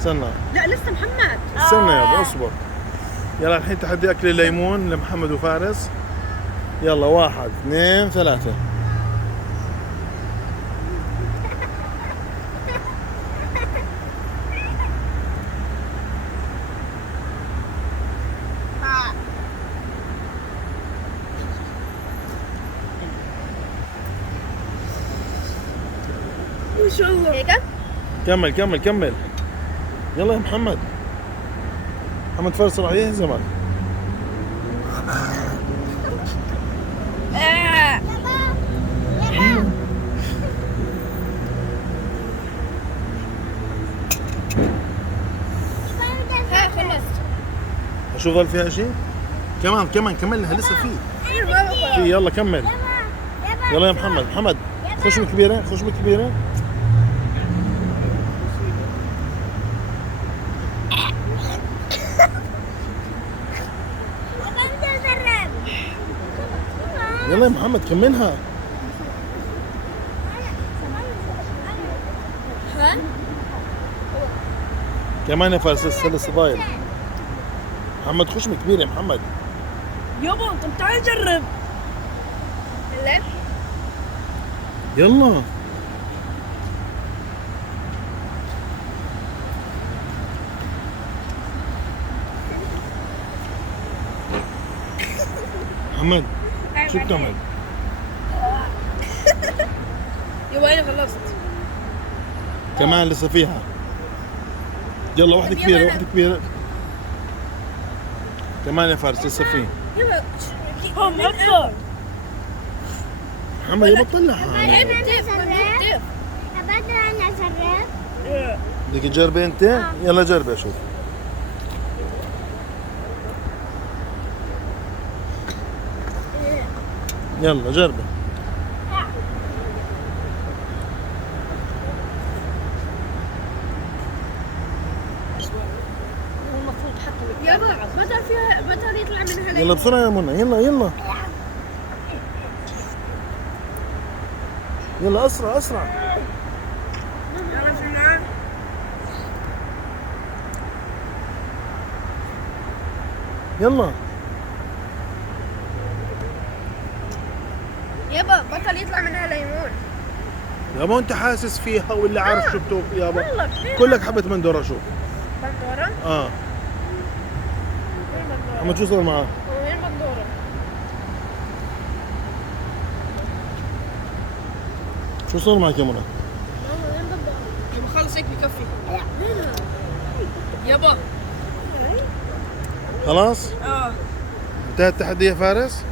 استنى. لا لسه محمد. استنى يابا اصبر. يلا الحين تحدي اكل الليمون لمحمد وفارس. يلا 1 2 3. ما شاء الله. هيك؟ كمل كمل كمل. يلا يا محمد. محمد فارس راح يهزمك. ها خلصت. شو ظل فيها شيء؟ كمان كمان كملها لسه في. يلا كمل. يلا يا محمد. محمد خشمة كبيرة خشمة كبيرة. يلا يا محمد كملها. كمان يا فارس لسه ضايل. محمد خشمة كبيرة يا محمد. يابا طب تعال جرب. هلا يلا محمد شو بتعمل؟ يابا انا خلصت. كمان لسه فيها. يلا واحدة كبيرة واحدة كبيرة. كمان يا فارس لسه فيه. يابا هم اكبر. محمد يبا طلعها. أبدر أنا أجرب. بدك تجربي انت؟ يلا جربي اشوف. يلا جربي. المفروض حطوا يابا بدل يطلع منها يلا بسرعة يا منى. يلا يلا يلا اسرع اسرع. يلا في النار. يلا يابا بطل يطلع منها ليمون. يابا انت حاسس فيها ولا عارف شو بتوق يابا؟ والله كثير. كلك حبة بندورة شوف. بندورة؟ اه وين بندورة؟ محمد شو صار معاه؟ وين بندورة؟ شو صار معك يا منى؟ وين بندورة؟ يابا خلص هيك بكفي. يابا خلاص؟ انتهى التحدي يا فارس؟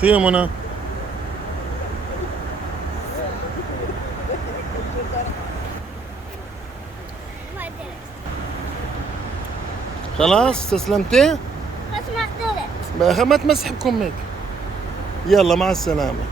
شو يا منى؟ خلاص استسلمتي؟ بس ما قدرت. ما تمسح بكمك. يلا مع السلامة.